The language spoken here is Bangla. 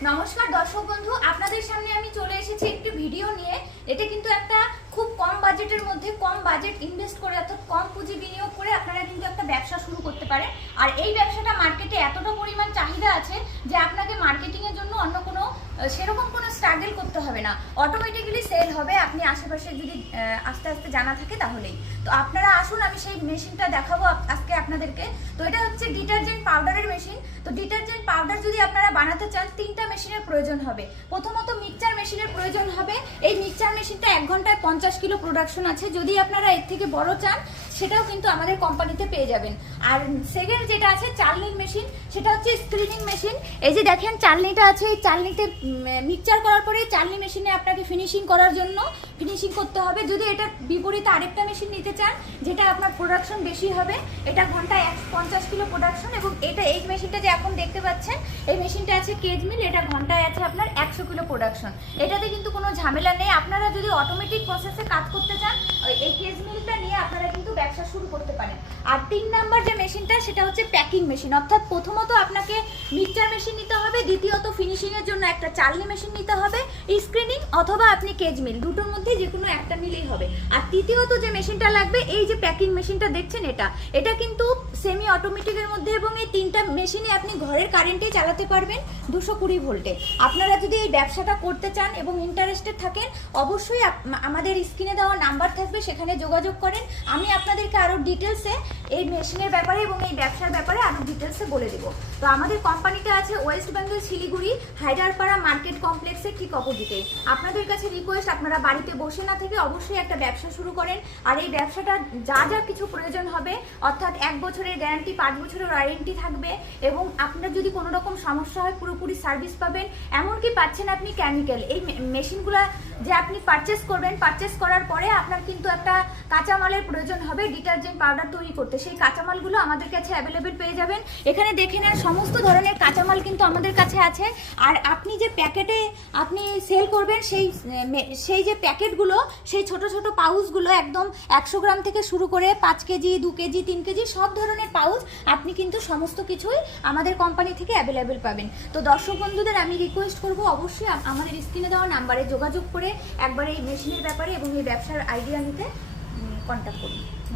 নমস্কার দর্শক বন্ধু, আপনাদের সামনে আমি চলে এসেছি একটি ভিডিও নিয়ে। এটা কিন্তু একটা খুব কম বাজেটের মধ্যে, কম বাজেট ইনভেস্ট করে অর্থাৎ কম পুঁজি বিনিয়োগ করে আপনারা কিন্তু একটা ব্যবসা শুরু করতে পারেন। আর এই ব্যবসাটা মার্কেটে এতটা পরিমাণ চাহিদা আছে যে আপনাকে মার্কেটিংয়ের জন্য অন্য কোনো সেরকম কোনো স্ট্রাগল করতে হবে না, অটোমেটিক্যালি সেল হবে আপনি আশেপাশে যদি আস্তে আস্তে জানা থাকে তাহলেই। তো আপনারা আসুন, আমি সেই মেশিনটা দেখাবো আজকে আপনাদেরকে। তো এটা হচ্ছে ডিটারজেন্ট পাউডারের মেশিন। তো ডিটারজেন্ট পাউডার যদি আপনারা বানাতে চান, তিনটা মেশিনের প্রয়োজন হবে। প্রথমত মিক্সচার মেশিনের প্রয়োজন হবে। এই মিক্সচার মেশিনটা 1 ঘন্টায় 50 কিলো প্রোডাকশন আছে। যদি আপনারা এর থেকে বড় চান সেটাও কিন্তু আমাদের কোম্পানিতে পেয়ে যাবেন। আর সেকেন্ড যেটা আছে চালনির মেশিন, সেটা হচ্ছে স্ক্রিনিং মেশিন। এই যে দেখেন চালনিটা আছে, এই চালনিতে মিক্সচার করার পরে চালনি মেশিনে আপনাকে ফিনিশিং করার জন্য ফিনিশিং করতে হবে। যদি এটা বিপরীতে আরেকটা মেশিন নিতে চান যেটা আপনার প্রোডাকশন বেশি হবে, এটা ঘন্টায় 150 কিলো প্রোডাকশন। এবং এই মেশিনটা যে এখন দেখতে পাচ্ছেন, এই মেশিনটা আছে কেজ মিল, এটা ঘন্টায় আছে আপনার 100 কিলো প্রোডাকশন। এটাতে কিন্তু কোনো ঝামেলা নেই। আপনারা যদি অটোমেটিক প্রসেসে কাজ করতে চান, এই কেজ মিলটা নিয়ে আপনারা কিন্তু ব্যবসা শুরু করতে পারেন। আর 3 নাম্বার যে মেশিনটা সেটা হচ্ছে প্যাকিং মেশিন। অর্থাৎ প্রথমত আপনাকে মিক্সচার মেশিন নিতে হবে, দ্বিতীয়ত ফিনিশিং এর জন্য একটা চালনি মেশিন নিতে হবে, স্ক্রিনিং অথবা আপনি কেজ মিল, দুটোর মধ্যে যে কোনো একটা নিলেই হবে। আর তৃতীয়ত যে মেশিনটা লাগবে, এই যে প্যাকিং মেশিনটা দেখছেন, এটা কিন্তু সেমি অটোমেটিকের মধ্যে, এবং এই 3টা মেশিনে আপনি ঘরের কারেন্টে চালাতে পারবেন 220 ভোল্টে। আপনারা যদি এই ব্যবসাটা করতে চান এবং ইন্টারেস্টেড থাকেন, অবশ্যই আমাদের স্ক্রিনে দেওয়া নাম্বার থাকবে, সেখানে যোগাযোগ করেন। আমি আপনাদেরকে আরও ডিটেলসে এই মেশিনের ব্যাপারে এবং এই ব্যবসার ব্যাপারে আরও ডিটেলসে বলে দেবো। তো আমাদের কোম্পানিটা আছে ওয়েস্ট বেঙ্গল শিলিগুড়ি হায়দারপাড়া মার্কেট কমপ্লেক্সের ঠিক অপোজিটে। আপনাদের কাছে রিকোয়েস্ট, আপনারা বাড়িতে বসে না থেকে অবশ্যই একটা ব্যবসা শুরু করেন। আর এই ব্যবসাটা যা যা কিছু প্রয়োজন হবে, অর্থাৎ 1 বছরের গ্যারান্টি, 5 বছরের ওয়ারেন্টি থাকবে, এবং আপনার যদি কোনো রকম সমস্যা হয় পুরোপুরি সার্ভিস পাবেন। এমনকি পাচ্ছেন আপনি কেমিক্যাল। এই মেশিনগুলো যে আপনি পারচেস করবেন, পারচেস করার পরে আপনার কিন্তু একটা কাঁচামালের প্রয়োজন হবে ডিটারজেন্ট পাউডার তৈরি করতে। সেই কাঁচামালগুলো আমাদের কাছে অ্যাভেলেবেল পেয়ে যাবেন। এখানে দেখে নেন সমস্ত ধরনের কাঁচামাল কিন্তু আমাদের কাছে আছে। আর আপনি যে প্যাকেটে আপনি সেল করবেন, সেই যে প্যাকেটগুলো, সেই ছোট ছোট পাউচগুলো একদম 100 গ্রাম থেকে শুরু করে 5 কেজি, 2 কেজি, 3 কেজি সব ধরনের পাউচ আপনি কিন্তু সমস্ত কিছুই আমাদের কোম্পানি থেকে অ্যাভেলেবেল পাবেন। তো দর্শক বন্ধুদের আমি রিকোয়েস্ট করব, অবশ্যই আমাদের স্ক্রিনে দেওয়া নাম্বারে যোগাযোগ করে একবার এই মেশিনের ব্যাপারে এবং এই ব্যবসার আইডিয়া নিতে কন্ট্যাক্ট করুন।